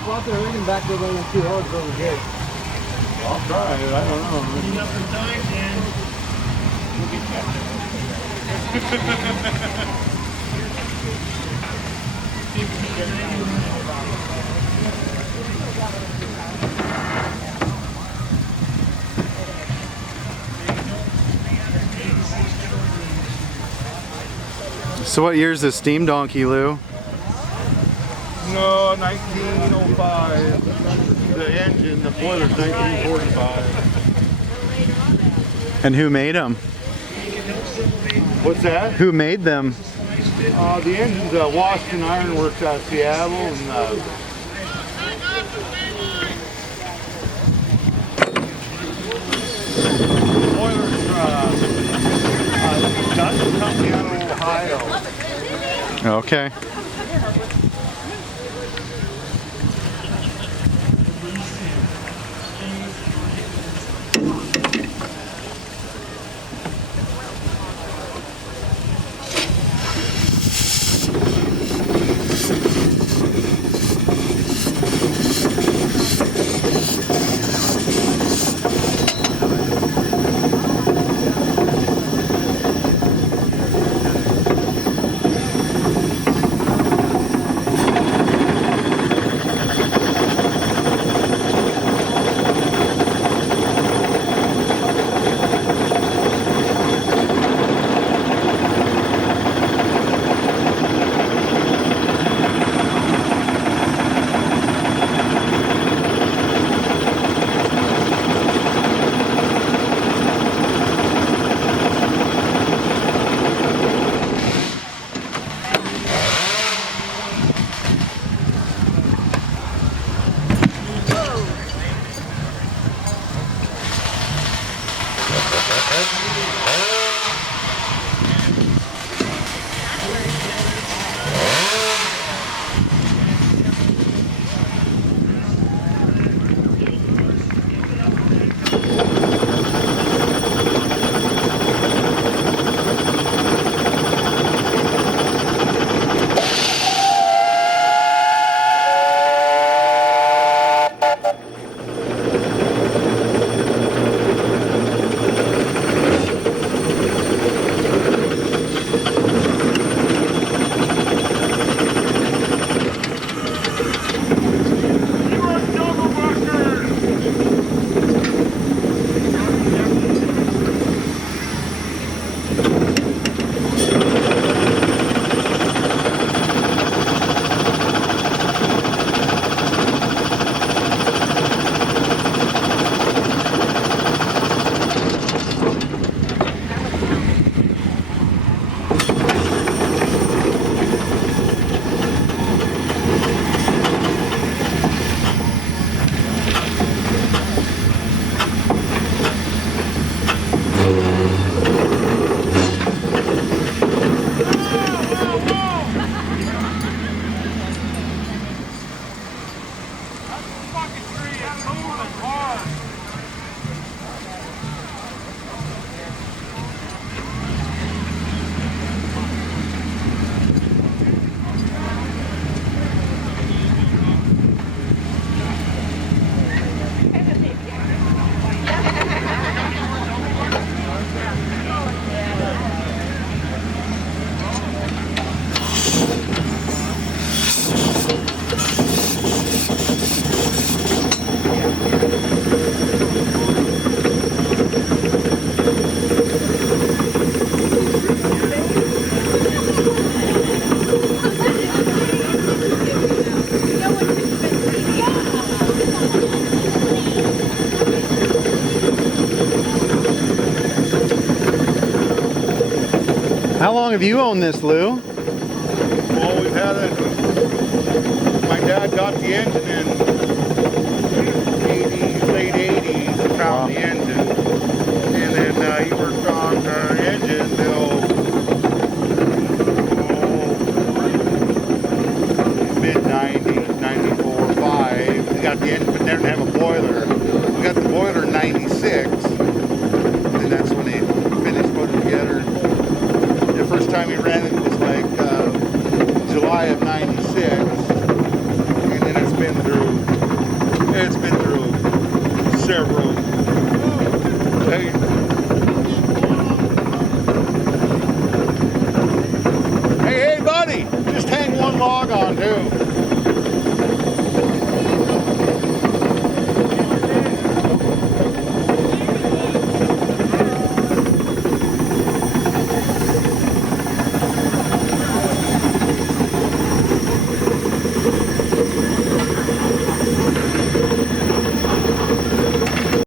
Spot there, we can back there running 2 hours over here. I'll try it, I don't know. Clean up the time and we'll get So what year's the steam donkey, Lou? No, 1905. The engine, the boiler's 1945. And who made them? What's that? Who made them? The engine's Washington Iron Works out of Seattle, and boiler's Dutch company out of Ohio. Okay. How long have you owned this, Lou? Well, we've had it. My dad got the engine in 80s, late 80s, found the engine. And then he worked on our engine till mid-90s, 94, 5. We got the engine, but never have a boiler. We got the boiler in 96. And that's when they finished putting it together. The first time we ran it was like July of 90.